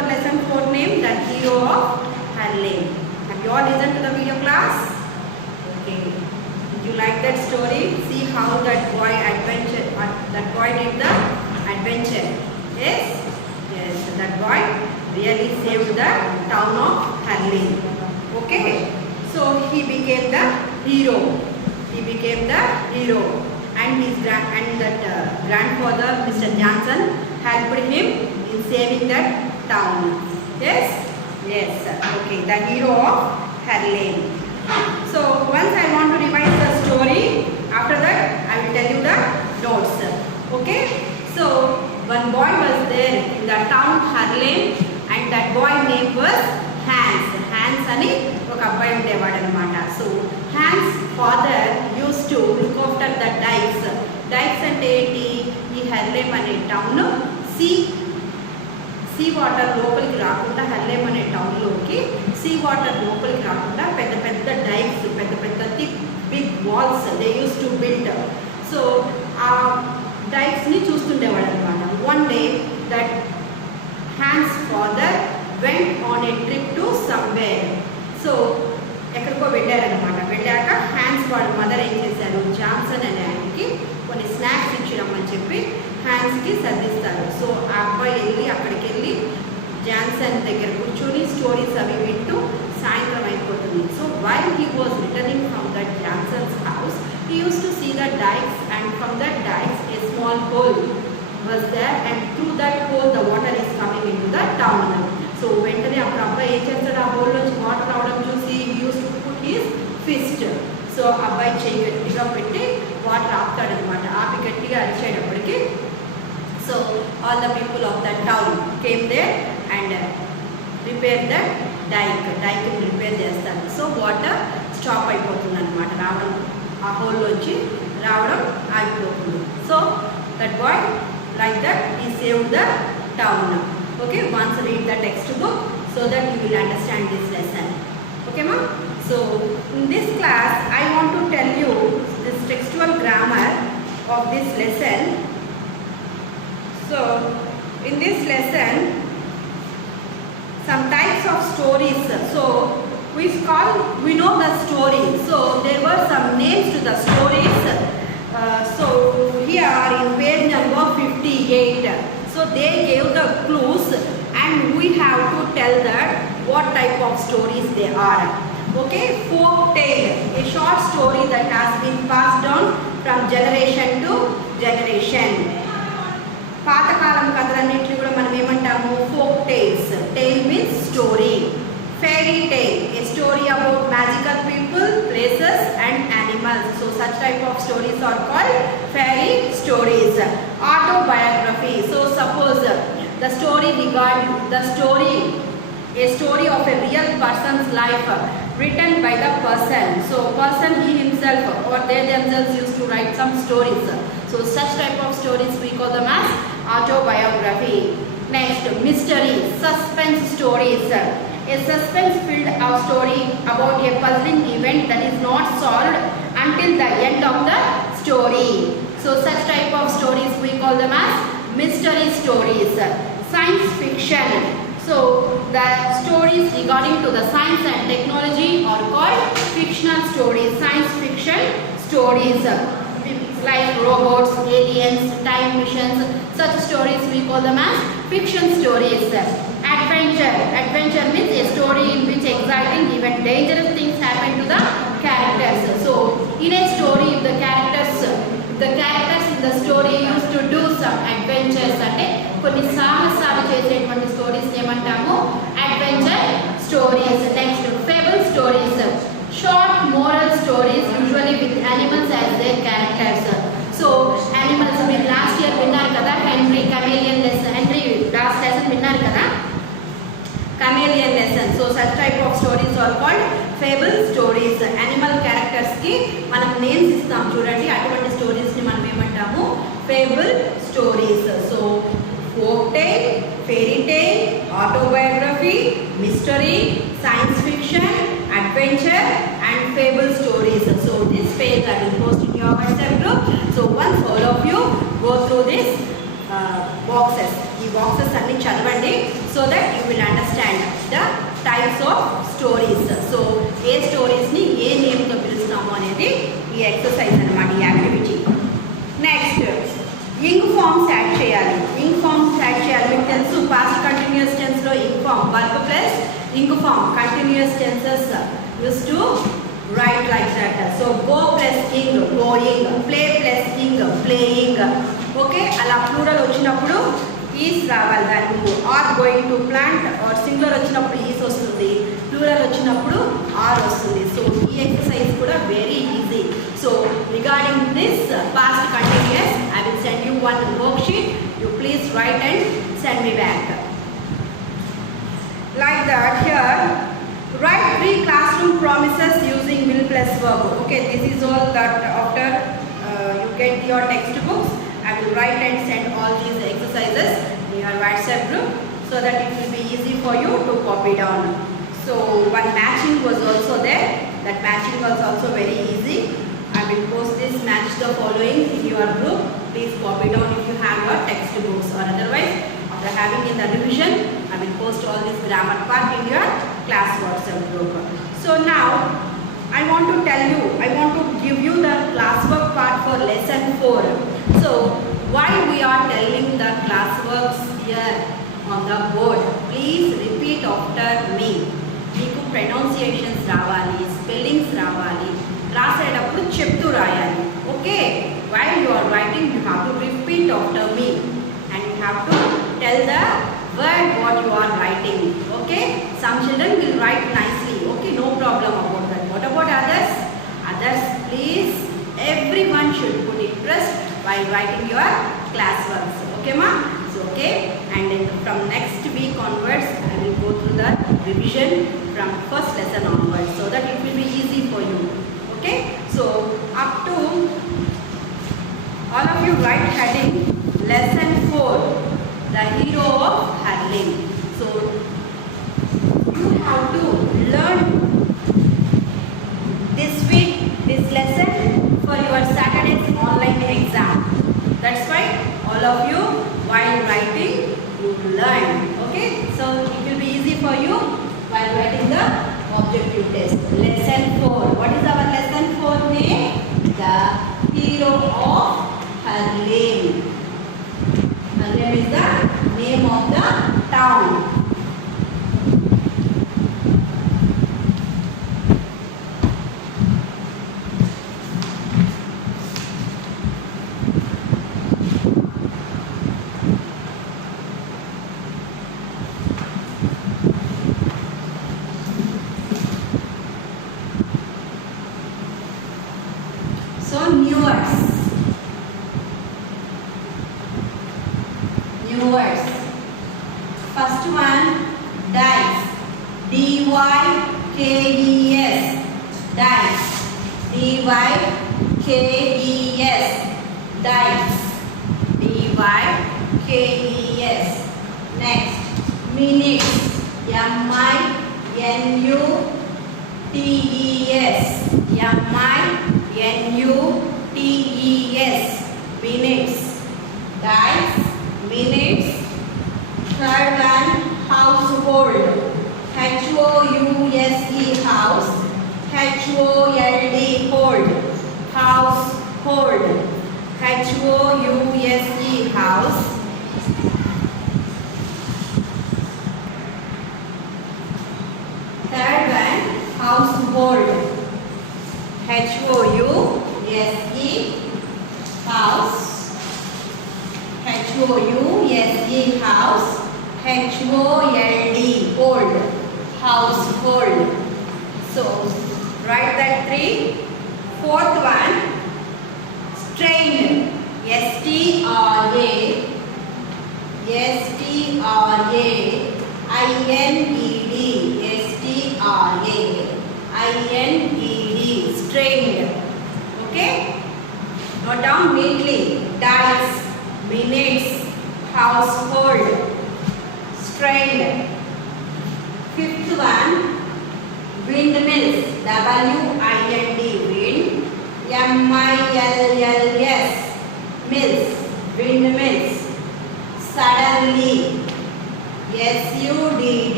our lesson 4 name? The Hero of Harlem. Have you all listened to the video class? Okay. Did you like that story? See how that boy did the adventure. Yes? Yes. That boy really saved the town of Harlem. Okay. So he became the hero. He became the hero. And that grandfather, Mr. Johnson, helped him in saving that town. Yes? Yes. Okay. The hero of Harlem. So once I want to revise the story. After that, I will tell you the notes. Okay? So one boy was there in the town Harlem, and that boy name was Hans. Hans ani oka abbayi undevadu anamata. So Hans father used to look after the dikes. Dikes ante enti ee Harlem ane town sea water లోపలికి రాకుండా Harlem అనే town లోకి sea water లోపలికి రాకుండా పెద్ద పెద్ద dikes, పెద్ద పెద్ద thick big walls they used to build. So ఆ dikes ని చూస్తుండేవాడు అన్నమాట. One day that Hans father went on a trip to somewhere. So ఎక్కడికో వెళ్ళారనమాట. వెళ్ళాక హ్యాన్స్ వాళ్ళ మదర్ ఏం చేశారు, జాన్సన్ అనే ఆయనకి కొన్ని స్నాక్స్ ఇచ్చిరమ్మని చెప్పి హ్యాన్స్కి సర్దిస్తారు. సో ఆ అబ్బాయి అక్కడికి వెళ్ళి జాన్సన్ దగ్గర కూర్చొని స్టోరీస్ అవి వింటూ సాయంత్రం అయిపోతుంది. So while he was returning from that Johnson's house, he use to see the dykes, and from that dykes a small whole was there, and through that hole the water is coming into the town. So వెంటనే అప్పుడు అబ్బాయి ఏం చేస్తాడు, ఆ whole నుంచి water రావడం చూసి use to put his fist. So అబ్బాయి చెయ్యి గట్టిగా పెట్టి వాటర్ ఆపుతాడు అనమాట. ఆపి గట్టిగా అరిచేటప్పటికి so all the people of the town came there and repair the డైక్ని repair చేస్తారు. సో వాటర్ స్టాప్ అయిపోతుంది అనమాట, రావడం ఆ హోల్లోంచి రావడం ఆగిపోతుంది. So that boy like that he saved the town. Okay, once read the textbook so that you will understand this lesson. Okay ma? So in this class I want to tell you this textual grammar of this lesson. So in this lesson some types of stories. So we know the story. So there were some names to the stories. So here in page number 58. So they gave the clues and we have to tell that what type of stories they are. Okay, folk tale, a short story that has been passed on from generation to generation. పాతకాలం కథలన్నింటినీ కూడా మనం ఏమంటాము, folk tales. Tale means story. Fairy tale, a story about magical people, places and animals. So such type of stories are called fairy stories. Autobiography, so suppose a story of a real person's life written by the person. So person he himself or they themselves used to write some stories. So such type of stories we call them as autobiography. Next, mystery, suspense stories. A suspense-filled story about a puzzling event that is not solved until the end of the story. So such type of stories we call them as mystery stories. Science fiction. So the stories regarding to the science and technology are called fictional stories. Science fiction stories like robots, aliens, time missions. Such stories we call them as fiction stories. Adventure means a story in which exciting, even dangerous things happen to the characters. So in a story, the characters in the story used to do some adventures. అంటే కొన్ని సాహసాలు చేసేటువంటి stories ఏమంటాము, adventure stories. Next, fable stories, short moral stories usually with animals as there characters. So animals మీరు last year విన్నారు కదా, henry last lesson విన్నారు కదా, chameleon lesson. So such type of stories are called fable stories. Animal characters ki manam names istam chudandi, aటువంటి stories ni manam emantamu fable stories. So folk tale, fairy tale, autobiography, mystery, science fiction, adventure and fable stories. So this page I will post in your WhatsApp group. So once all of you go through this boxes, ఈ boxes అన్ని చదవండి. so that you will understand the types of stories. So ఏ స్టోరీస్ని ఏ నేమ్తో పిలుస్తాము అనేది ఈ exercise అనమాట, ఈ activity. Next ఇంగ్ forms add చేయాలి. ఇంగ్ forms add చేయాలి. మీకు తెలుసు past continuous టెన్స్లో ing form verb plus ing form continuous tenses use to write like that. So go plus ing, going, play plus ing, playing. Okay, అలా plural వచ్చినప్పుడు is రావాలి దానికి. Are going to plant are singular వచ్చినప్పుడు is వస్తుంది, plural వచ్చినప్పుడు are వస్తుంది. So ఈ exercise కూడా very easy. So regarding this past continuous I will send you one work sheet. You please right and send me back. Like that here, write 3 classroom promises using will plus verb. Okay, this is all that after you get your textbooks, I will write and send all these exercises in your WhatsApp group so that it will be easy for you to copy down. So one matching was also there. That matching was also very easy. I will post this match the following in your group. Please copy down if you have your textbooks, or otherwise after having in the revision I will post all this grammar part in your class WhatsApp group. So now I want to tell you, I want to give you the classwork part for lesson 4. So why we are telling the classworks here on the board, please repeat after me. మీకు pronunciations రావాలి, spellings రావాలి, రాసేటప్పుడు చెప్తూ రాయాలి. Okay, while you are writing you have to repeat after me and you have to tell the word what you are writing. Okay, some children will write nicely. Okay, no problem about that. What about others? Others, please, everyone should put interest while writing your classworks. Okay ma? So okay, and then from next week onwards I will go through the revision from first lesson onwards so that it will be easy for you. Okay, so up to all of you write heading lesson 4, the hero of hurling. So you have to learn this week this lesson for your Saturday's online exam. That's why all of you while writing you learn. Okay, so it will be easy for you while writing the objective test. Lesson 4. What is our lesson 4 name? The hero of hurling. Hurling is the name of the town. So new words. New words. First one, dice. D-Y-K-E-S. Dice. D-Y-K-E-S. Dice. D-Y-K-E-S. Next, minutes. M-I-N-U-T-E-S. M-I-N-U-T-E-S. Minutes. Dice. Minutes. Third one, household. H-O-U-S-E, house. H-O-L-D, hold. Household. H-O-U-S-E, house. Third one, household. H-O-U-S-E, house. H-O-U-S-E, house. H-O-L-D, hold. Household. So write that 3. Fourth one, strain. S-T-R-A, S-T-R-A-I-N-E-D, S-T-R-A-I-N-E-D, strained. Okay? Note down neatly. Dice, minutes, household, strained. Fifth one, windmills. W-I-N-D, wind. M-I-L-L-S, mills, windmills. Suddenly, S-U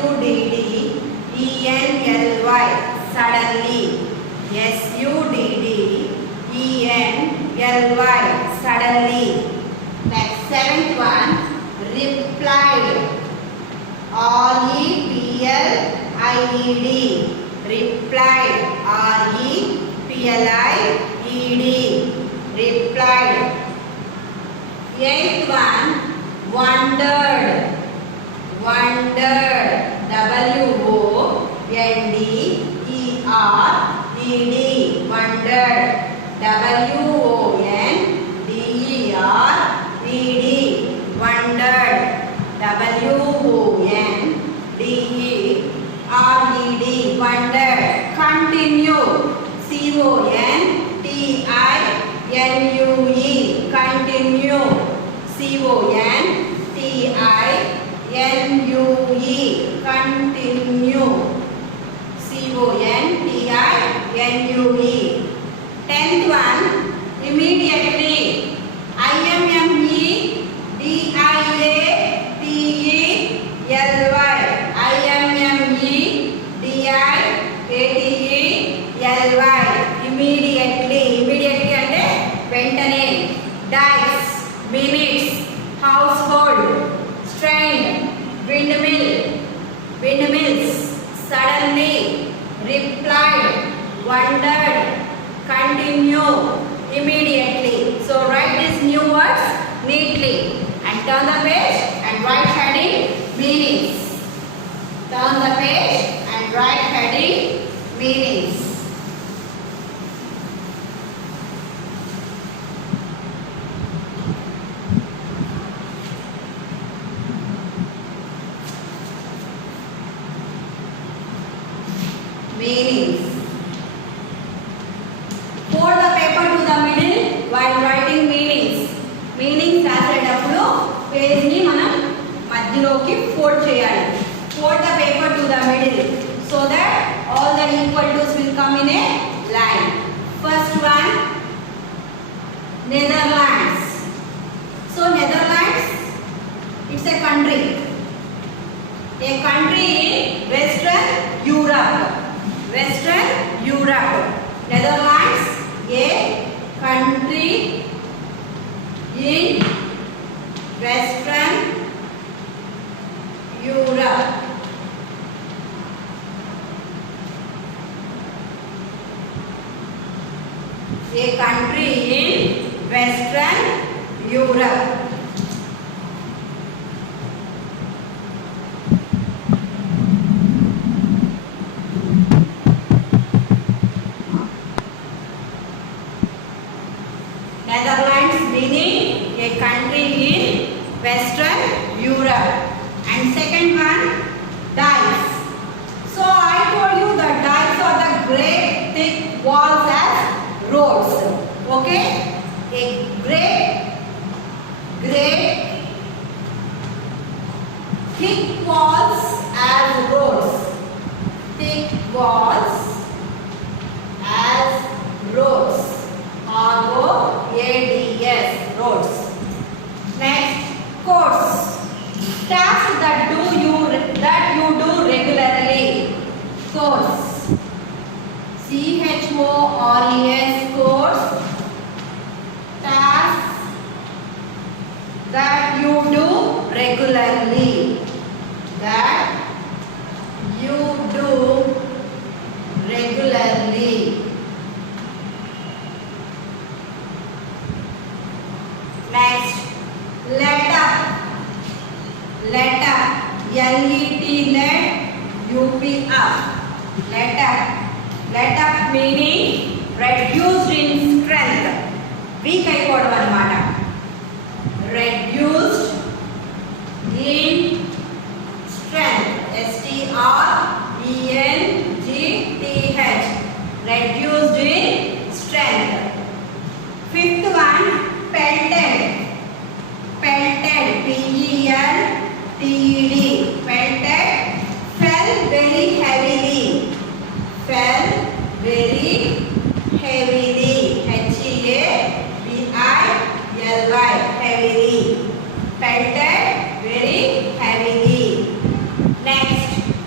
S-U-D-D-E-N-L-Y, suddenly. S-U-D-D-E-N-L-Y, suddenly. Next, seventh one, replied. R-E-P-L-I-E-D, replied. R-E-P-L-I-E-D, replied. Eighth one, wondered. Wondered. W-O-N-D-E-R-E-D, wondered. W-O-N-D-E-R-E-D, wondered. W-O-N-D-E-R-E-D, wondered. Continue. C-O-N-T-I-N-U-E, continue. C-O-N-T-I-N-U-E, continue. C-O-N-T-I-N-U-E. Tenth one, immediately. I-M-M-E-D-I-A-T-E-L-Y, I-M-M-E-D-I-A-T-E-L-Y, immediately. Immediately అంటే వెంటనే. Dice, minutes, household, strain, windmill, windmills, suddenly, replied, wondered, continue, immediately. So write these new words neatly and turn the page and write heading meanings. Turn the page and write heading meanings. Meanings. Fold the paper to the middle while writing meanings. Meanings రాసేటప్పుడు page ని మనం మధ్యలోకి fold చేయాలి. Fold the paper to the middle so that all the equal to's will come in a line. First one, Netherlands. So Netherlands, it's a country. A country in Western Europe. Western Europe. Netherlands, a country in Western Europe. A country in Western Europe. Netherlands meaning a country in Western Europe. And second one, dice. So I told you that dice are the great thick walls as roads. Okay? A great thick walls as roads. Thick walls as roads. R-O-A-D-S, roads. Next, course. Tasks that you do regularly. Course. C-H-O-R-E-S, course. Tasks that you do regularly. That you do regularly. Next, letter. Letter. L-E-T, let, U-P, up. Letter. Letter meaning reduced in strength. Weak అయిపోవడం అన్నమాట. Reduced in strength. S-T-R-E-N-G-T-H. Reduced in strength. Fifth one, pelted. Pelted, P-E-L-T-E-D, pelted, fell very heavily. Fell very heavily. H-E-A-V-I-L-Y, heavily. Pelted very heavily. Next,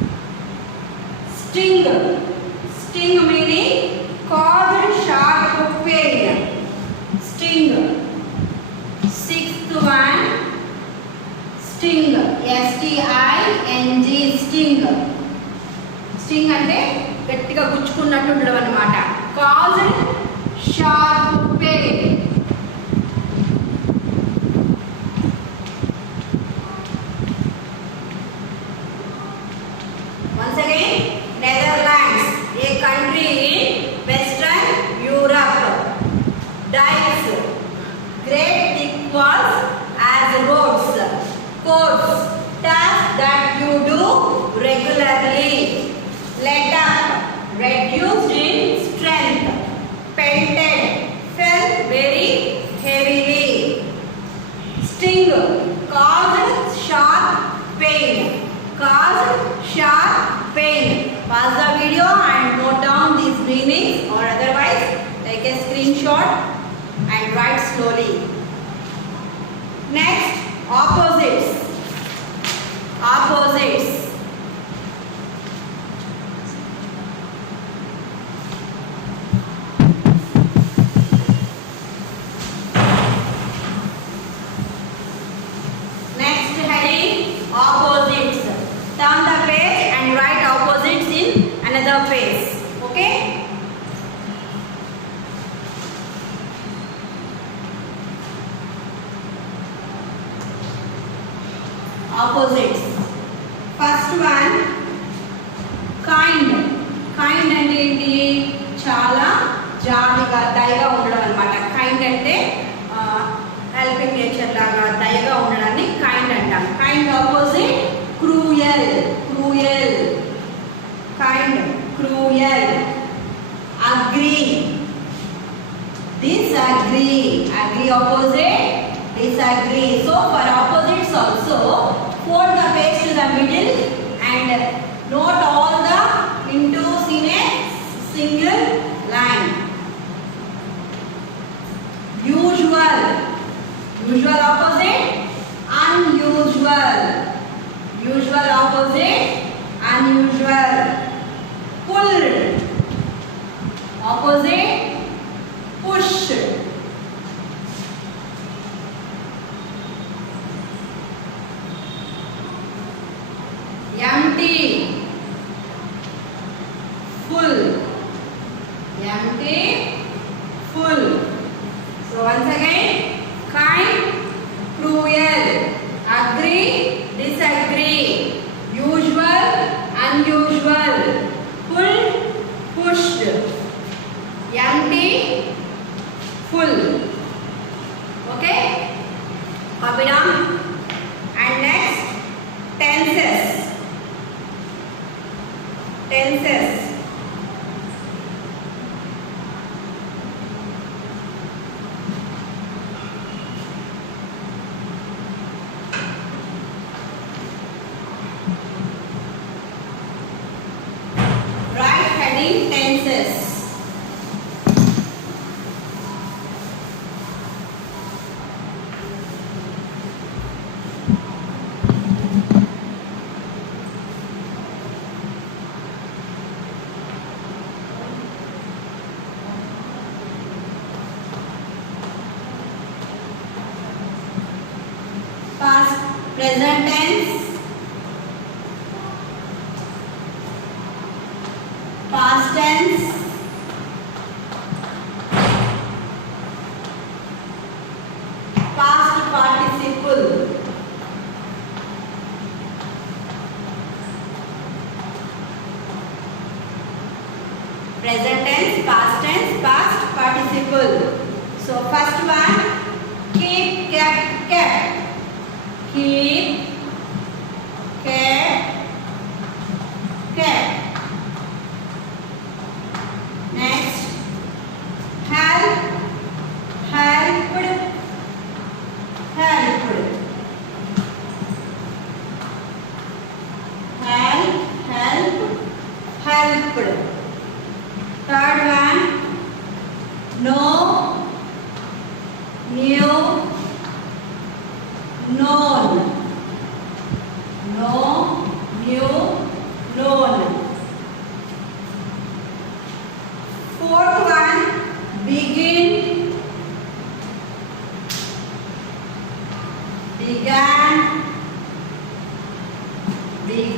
Sting meaning caused sharp pain. Sting. Sixth one, sting. S-T-I-N-G, sting. Sting అంటే గట్టిగా గుచ్చుకున్నట్టు ఉండడం అన్నమాట. Caused sharp pain. Once again, Netherlands, a country in Western Europe, dikes, great thick walls as roads, courts, tasks that you do regularly, let up, reduced in strength, pelted, fell very heavily, sting, caused sharp pain, caused sharp pain. Pause the video and note down these meanings, or otherwise take a screenshot and write slowly. Next, opposites. Opposites. Next heading, opposites. Turn the page and write opposites in another page. Okay? Opposites. First one, kind. Kind అంటే ఏంటి? చాలా జాలిగా దయగా ఉండడం అన్నమాట. Kind అంటే helping nature లాగా దయగా ఉండడాన్ని కైండ్ అంటాం. Kind opposite cruel. Cruel. Kind cruel. Agree. Disagree. Agree opposite. Disagree. So for opposites also, fold the page to the middle and note all the intos in a single line. Usual. Usual opposite, unusual. Usual opposite, unusual. Pull. Opposite, push. Empty. Full. Empty. Full. So once again, kind, cruel, agree, disagree, usual, unusual, pull, pushed, empty, full. Okay? Copy down. And next, tenses. Tenses. Right heading tenses. Past, present tense, past tense, past participle, present tense, past tense, past participle. So first one, keep, kept, kept. Keep, kept, kept. Next, help, helped, helped. Help, help, helped. Third one, know, knew, known. Know, knew, known.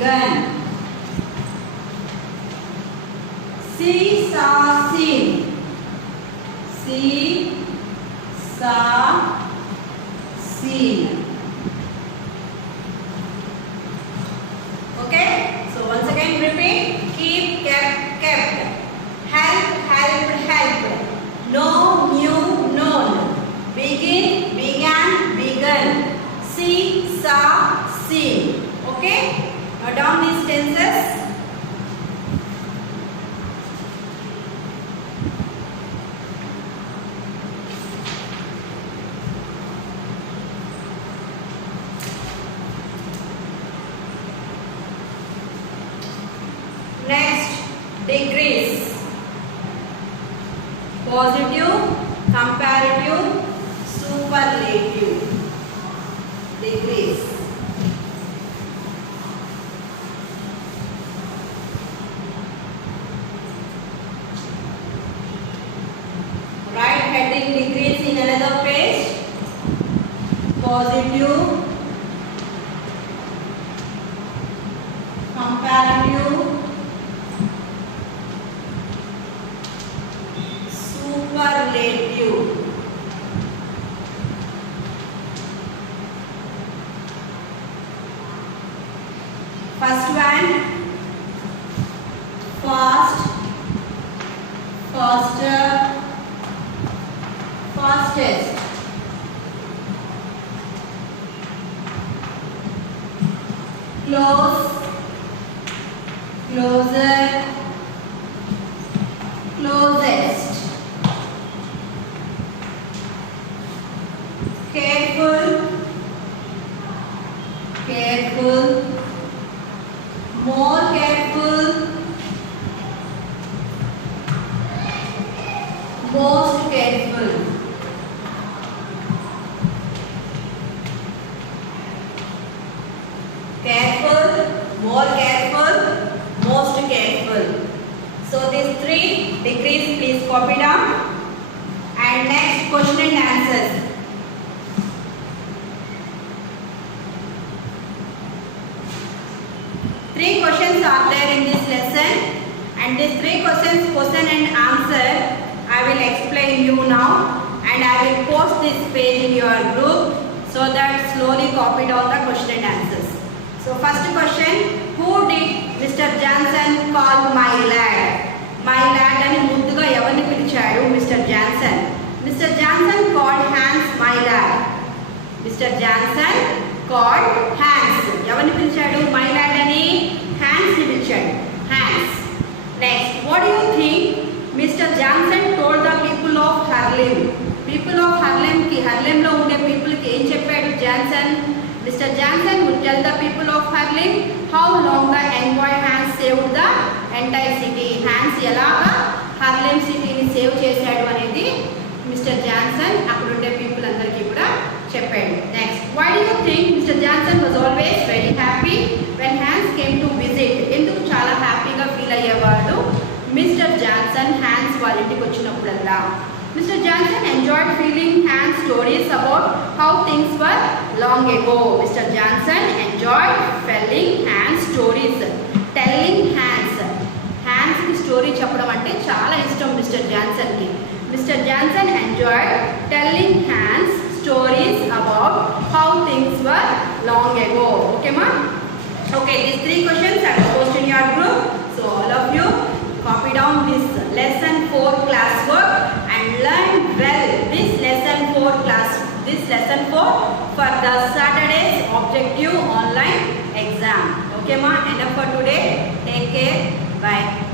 begun. See, saw, seen. See, saw, seen. Okay, so once again repeat. Keep, kept, kept. Help, helped, helped. Know, knew, known. Begin, began, begun. See, saw, seen. Okay, now down these tenses. Next, degrees. Positive, comparative, superlative. Degrees. Write heading degrees in another page. Positive, comparative, superlative. First one, fast, faster, fastest. Close, closer, closest. Careful, careful, more careful, most careful. Careful, more careful, most careful. So these 3 degrees please copy down. And next, question and answers. Three questions are there in this lesson, and these 3 questions, question and answer, I will explain you now, and I will post this page in your group so that slowly copy down the question and answers. So first question, who did Mr. Johnson call my lad? My lad అని ముద్దుగా ఎవరిని పిలిచాడు? Mr. Johnson. Mr. Johnson called Hans my lad. Mr. Johnson called Hans. ఎవరిని పిలిచాడు? My lad అని Hans ని పిలిచాడు. Hans. Next, what do you think Mr. Johnson told the people of Harlem? People of Harlem కి, హర్లెంలో ఉండే people కి ఏం చెప్పాడు Johnson? Mr. Johnson would tell the people of Harlem how long the envoy Hans saved the entire city. Hans ఎలాగా Harlem సిటీని save చేశాడు అనేది mister Johnson అక్కడ ఉండే పీపుల్ అందరికీ కూడా చెప్పాడు. Next, why do you think Mr. Johnson was always very happy when Hans came to visit? ఎందుకు చాలా హ్యాపీగా ఫీల్ అయ్యేవాడు మిస్టర్ జాన్సన్ హ్యాన్స్ వాళ్ళ ఇంటికి వచ్చినప్పుడల్లా? Mr. Johnson enjoyed feeling Hans stories about how things were long ago. Mr. Johnson enjoyed telling Hans stories. Telling Hans. Hans ki story చెప్పడం అంటే చాలా ఇష్టం మిస్టర్ జాన్సన్ కి. Mr. Johnson enjoyed telling Hans stories about how things were long ago. Okay ma? Okay, these 3 questions I will post in your group. So all of you copy down this lesson 4 classwork and learn well this lesson 4 for the Saturday's objective online exam. Okay ma, enough for today. Take care. Bye.